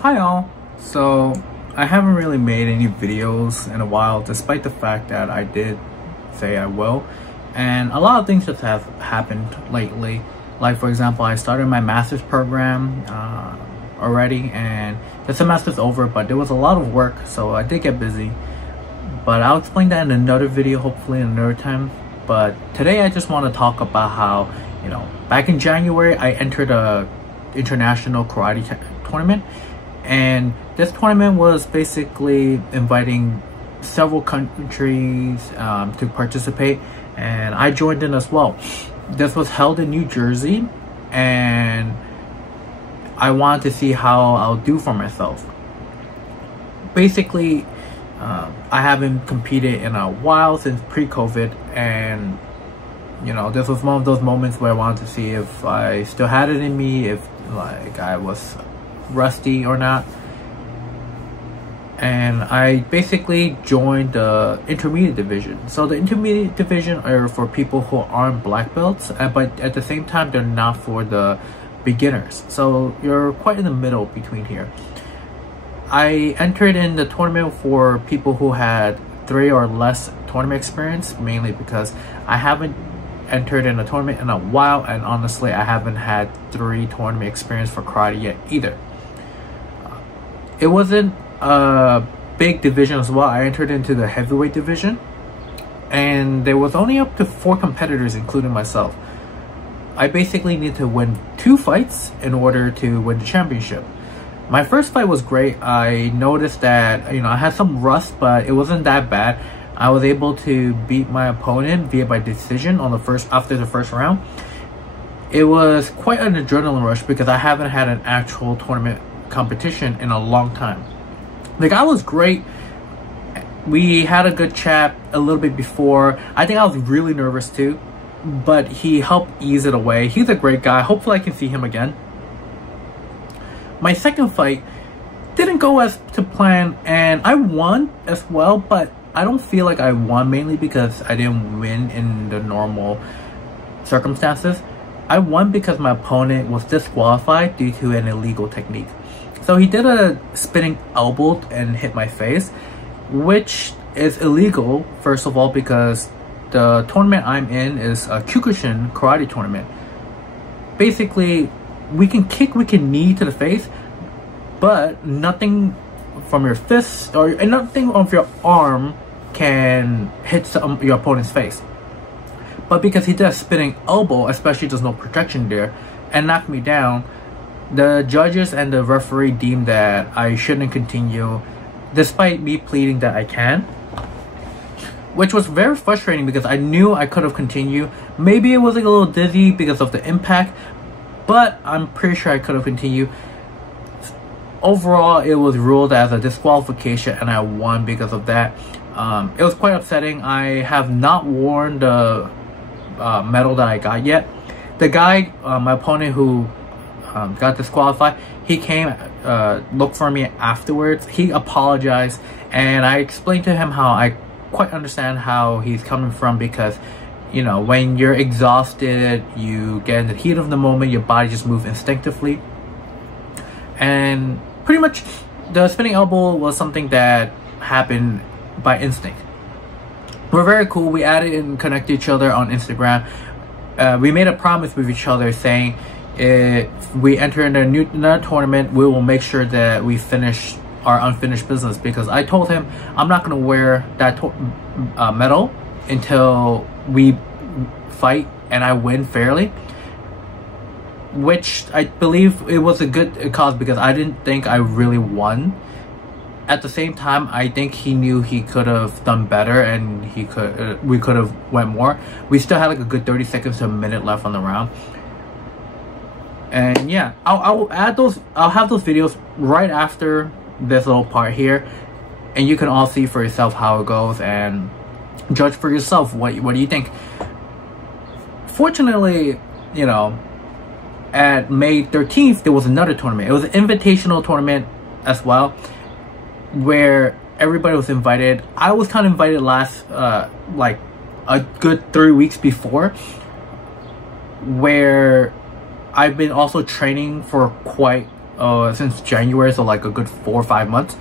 Hi all. So I haven't really made any videos in a while, despite the fact that I did say I will, and a lot of things just have happened lately. Like, for example, I started my master's program already, and the semester's over, but there was a lot of work, so I did get busy. But I'll explain that in another video, hopefully another time. But today I just want to talk about how, back in January I entered a international karate tournament. And this tournament was basically inviting several countries to participate, and I joined in as well. This was held in New Jersey, and I wanted to see how I'll do for myself. Basically, I haven't competed in a while since pre-COVID, and this was one of those moments where I wanted to see if I still had it in me, if I was rusty or not. And I basically joined the intermediate division. So the intermediate division are for people who aren't black belts, but at the same time they're not for the beginners, so you're quite in the middle between here. I entered in the tournament for people who had 3 or less tournament experience, mainly because I haven't entered in a tournament in a while, and honestly I haven't had 3 tournament experience for karate yet either. It wasn't a big division as well. I entered into the heavyweight division, and there was only up to 4 competitors, including myself. I basically need to win 2 fights in order to win the championship. My first fight was great. I noticed that I had some rust, but it wasn't that bad. I was able to beat my opponent by decision on after the first round. It was quite an adrenaline rush because I haven't had an actual tournament competition in a long time. The guy was great. We had a good chat a little bit before. I think I was really nervous too, but he helped ease it away. He's a great guy. Hopefully I can see him again. My second fight didn't go as to plan, and I won as well, but I don't feel like I won, mainly because I didn't win in the normal circumstances. I won because my opponent was disqualified due to an illegal technique. So he did a spinning elbow and hit my face, which is illegal, first of all, because the tournament I'm in is a Kyokushin Karate tournament. Basically, we can kick, we can knee to the face, but nothing from your fist or nothing of your arm can hit your opponent's face. But because he did a spinning elbow, especially there's no protection there, and knocked me down, the judges and the referee deemed that I shouldn't continue, despite me pleading that I can, which was very frustrating because I knew I could have continued. Maybe it was a little dizzy because of the impact, but I'm pretty sure I could have continued. Overall, it was ruled as a disqualification, and I won because of that. It was quite upsetting. I have not worn the medal that I got yet. The guy, my opponent who got disqualified, he came looked for me afterwards. He apologized, and I explained to him how I quite understand how he's coming from, because when you're exhausted, you get in the heat of the moment, your body just moves instinctively, and pretty much the spinning elbow was something that happened by instinct. We're very cool. We added and connected each other on Instagram. We made a promise with each other saying, if we enter in another tournament, we will make sure that we finish our unfinished business, because I told him I'm not going to wear that medal until we fight and I win fairly, which I believe it was a good cause, because I didn't think I really won. At the same time, I think he knew he could have done better, and we could have went more. We still had like a good 30 seconds to a minute left on the round. And yeah, I'll have those videos right after this little part here, and you can all see for yourself how it goes and judge for yourself what do you think. Fortunately, at May 13th there was another tournament. It was an invitational tournament as well, where everybody was invited. I was kind of invited last like a good 3 weeks before, where I've been also training for quite since January, so like a good 4 or 5 months.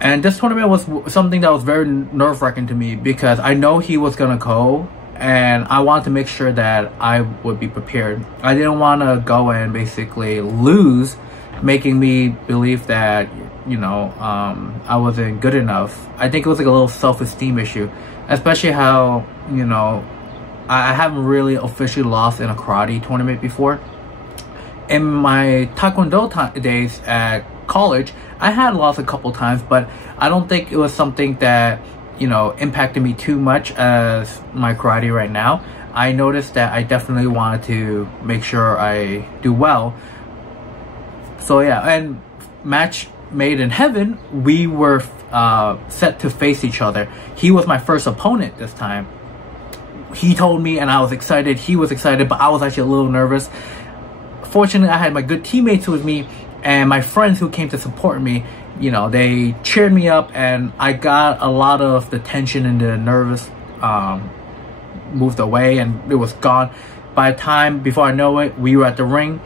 And this tournament was something that was very nerve-wracking to me because I know he was gonna go, and I wanted to make sure that I would be prepared. I didn't want to go and basically lose, making me believe that, you know, I wasn't good enough. I think it was like a little self-esteem issue, especially how, you know, I haven't really officially lost in a karate tournament before. In my taekwondo days at college, I had lost a couple times, but I don't think it was something that, you know, impacted me too much as my karate right now. I noticed that I definitely wanted to make sure I do well. So yeah, and match made in heaven, we were set to face each other. He was my first opponent this time. He told me and I was excited, he was excited, but I was actually a little nervous. Fortunately, I had my good teammates with me and my friends who came to support me. You know, they cheered me up and I got a lot of the tension and the nervous moved away and it was gone. By the time, before I know it, we were at the ring,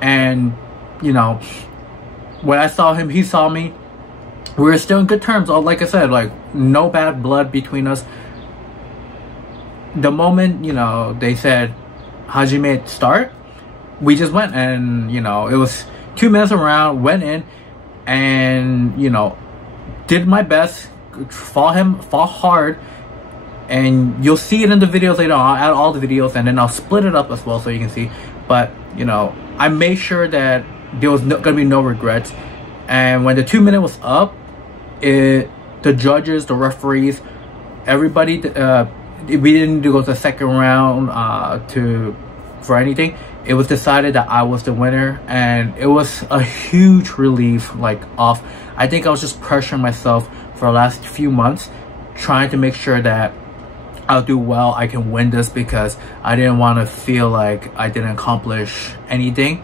and you know, when I saw him, he saw me. We were still in good terms. Like I said, like no bad blood between us. The moment, you know, they said Hajime start, we just went, and you know, it was 2 minutes around, went in, and you know, did my best, fought hard, and you'll see it in the videos later on. I'll add all the videos and then I'll split it up as well so you can see. But you know, I made sure that there was gonna be no regrets. And when the 2 minute was up, the judges, the referees, everybody, we didn't go to the second round for anything. It was decided that I was the winner, and it was a huge relief. Like off, I think I was just pressuring myself for the last few months, trying to make sure that I'll do well, I can win this, because I didn't want to feel like I didn't accomplish anything.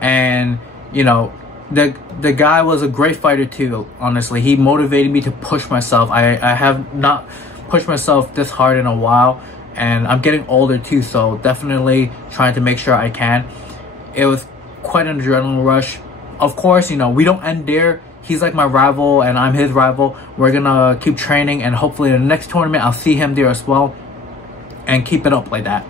And you know, the guy was a great fighter too. Honestly, he motivated me to push myself. I have not pushed myself this hard in a while, and I'm getting older too, so definitely trying to make sure I can. It was quite an adrenaline rush. Of course, you know, we don't end there. He's like my rival and I'm his rival. We're gonna keep training, and hopefully in the next tournament I'll see him there as well, and keep it up like that.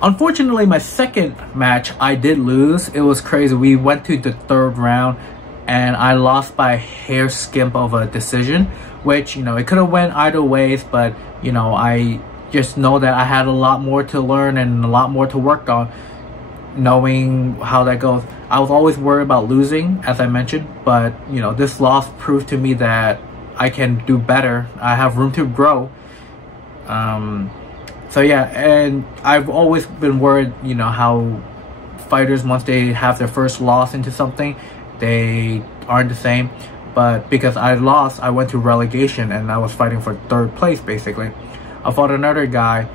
Unfortunately, my second match I did lose. It was crazy. We went to the third round and I lost by a hair skimp of a decision, which, you know, it could have went either ways, but you know, I just know that I had a lot more to learn and a lot more to work on, knowing how that goes. I was always worried about losing, as I mentioned, but you know, this loss proved to me that I can do better. I have room to grow. So yeah, and I've always been worried, you know, how fighters, once they have their first loss into something, they aren't the same. But because I lost, I went to relegation and I was fighting for third place basically. I fought another guy,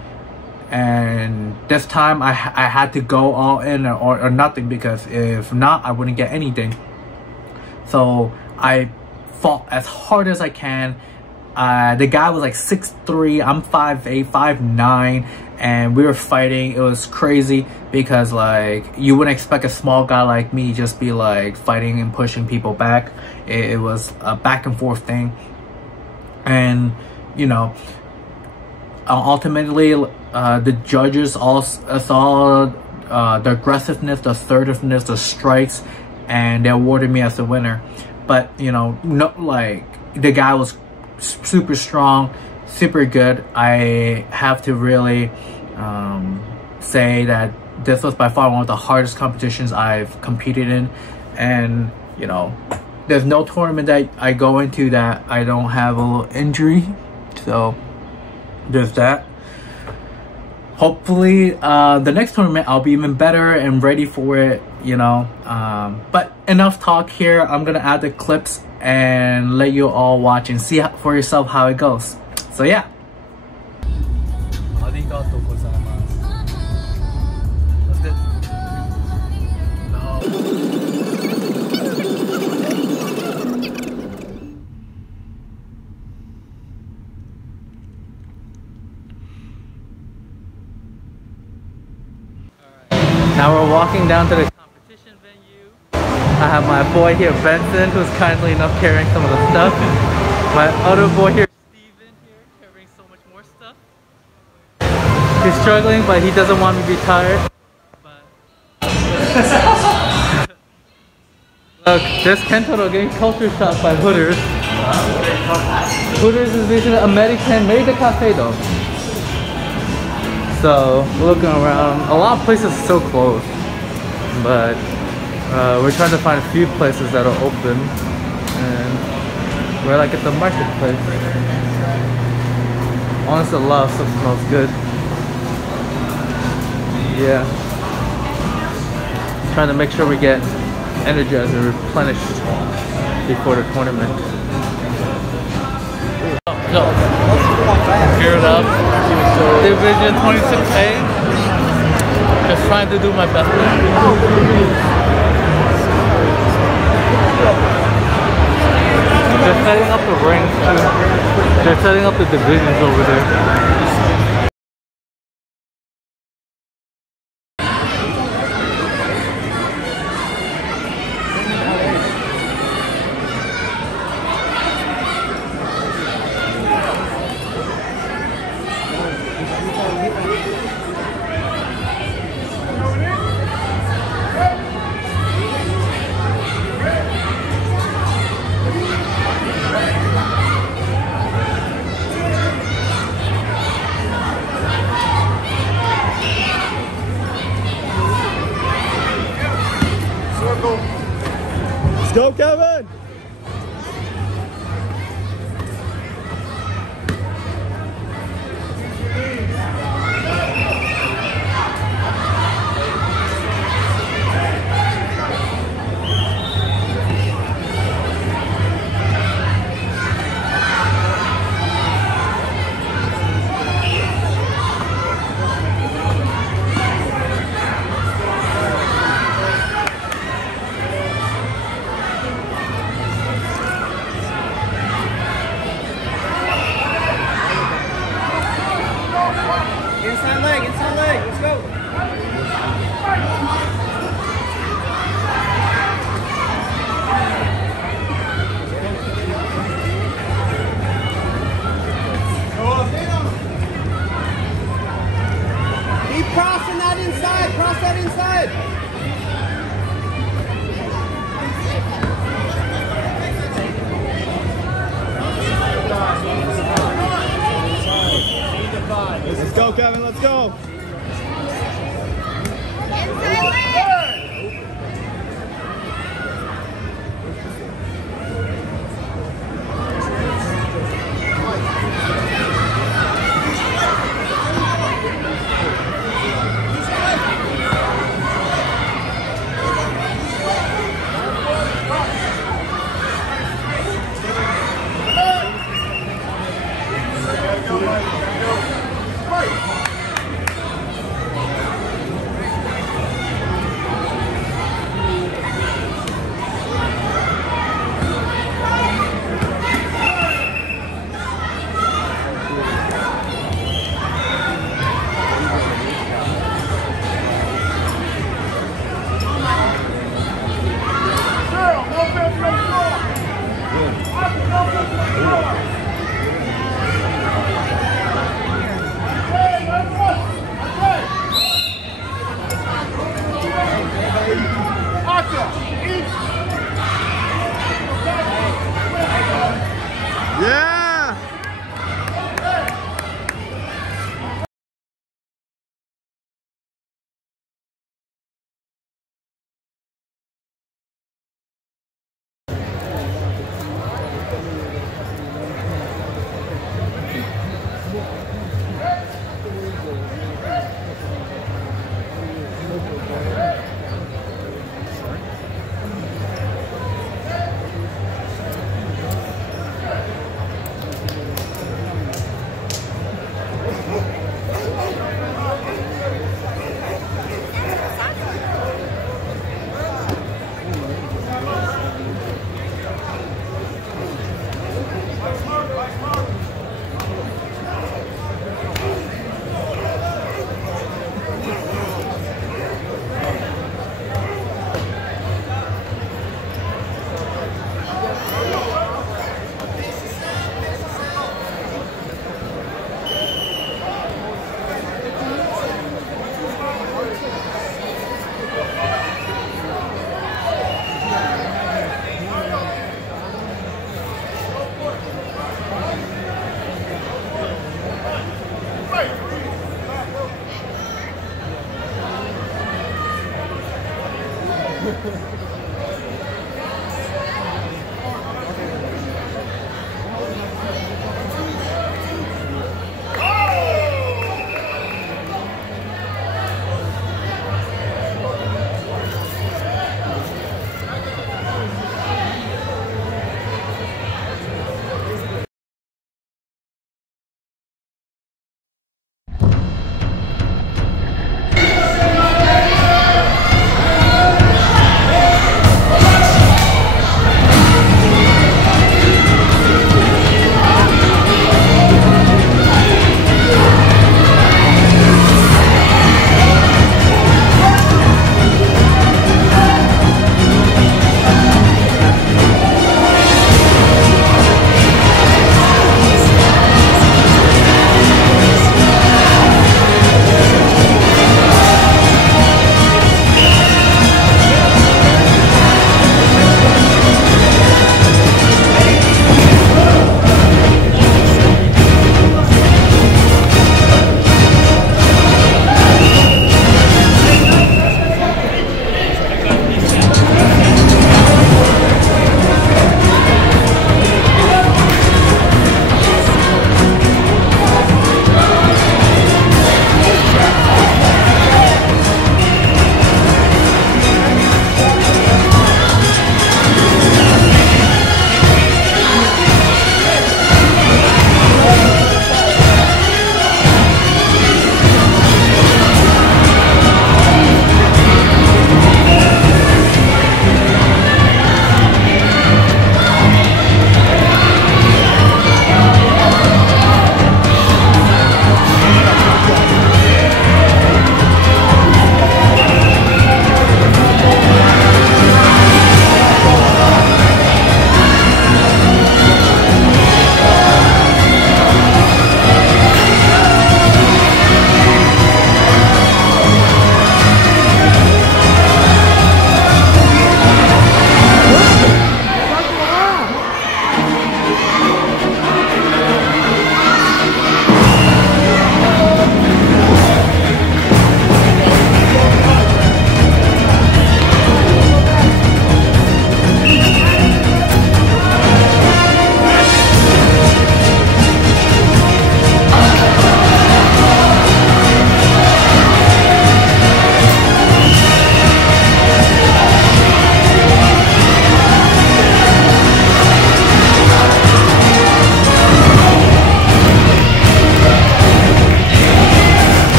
and this time I had to go all in or nothing, because if not, I wouldn't get anything. So I fought as hard as I can. The guy was like 6'3", I'm 5'8", 5'9", and we were fighting. It was crazy because like you wouldn't expect a small guy like me just be like fighting and pushing people back. It was a back and forth thing, and you know, ultimately the judges all saw the aggressiveness, the assertiveness, the strikes, and they awarded me as the winner. But you know, no, like the guy was super strong, super good. I have to really say that this was by far one of the hardest competitions I've competed in, and you know, there's no tournament that I go into that I don't have a little injury, so there's that. Hopefully the next tournament I'll be even better and ready for it, you know. But enough talk here. I'm gonna add the clips and let you all watch and see for yourself how it goes. So yeah. Now we're walking down to the competition. I have my boy here, Benson, who's kindly enough carrying some of the stuff. My other boy here, Steven, here, carrying so much more stuff. He's struggling, but he doesn't want me to be tired. But look, there's Kentaro getting culture shocked by Hooters. Hooters is basically American, made the cafe though. So, looking around, a lot of places are still closed. But we're trying to find a few places that are open. And we're like at the marketplace. Honestly, a lot of stuff smells good. Yeah. Trying to make sure we get energized and replenished before the tournament. Geared up. Division 26A. Just trying to do my best there. They're setting up the rings too. They're setting up the divisions over there. Let's go, Kevin!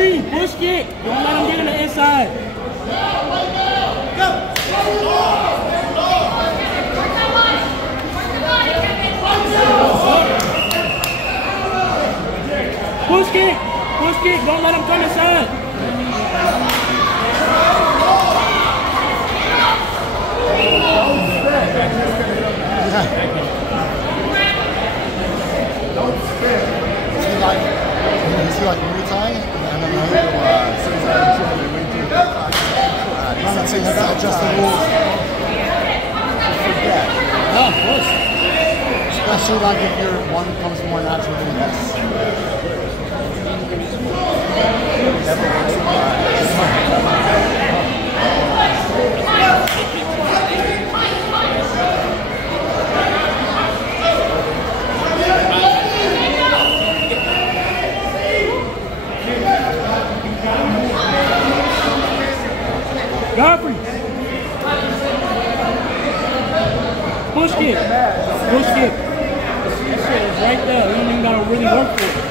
3, push kick. Don't let him get in the inside. Push kick. Push kick. Don't let him come inside. Is he like Muay Thai? Something about just the rules. Forget. Oh, of course. Especially like if your one comes more natural than this. Godfrey. Push kick. Push kick. That shit is right there. You don't even gotta really work for it.